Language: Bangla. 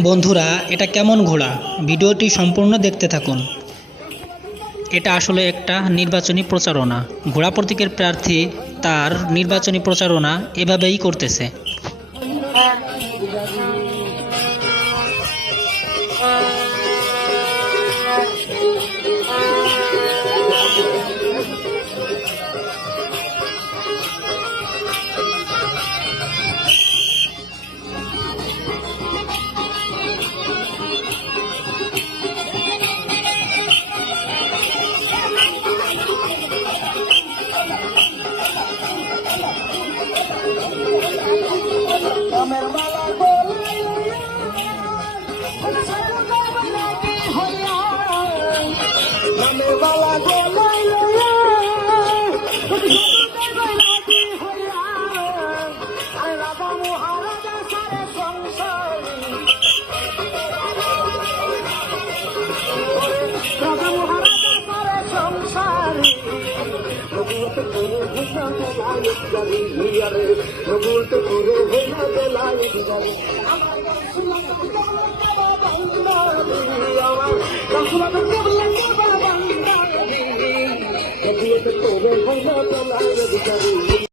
বন্ধুরা, এটা কেমন ঘোড়া? ভিডিওটি সম্পূর্ণ দেখতে থাকুন। এটা আসলে একটা নির্বাচনী প্রচারণা। ঘোড়া প্রতীকের প্রার্থী তার নির্বাচনী প্রচারণা এভাবেই করতেছে।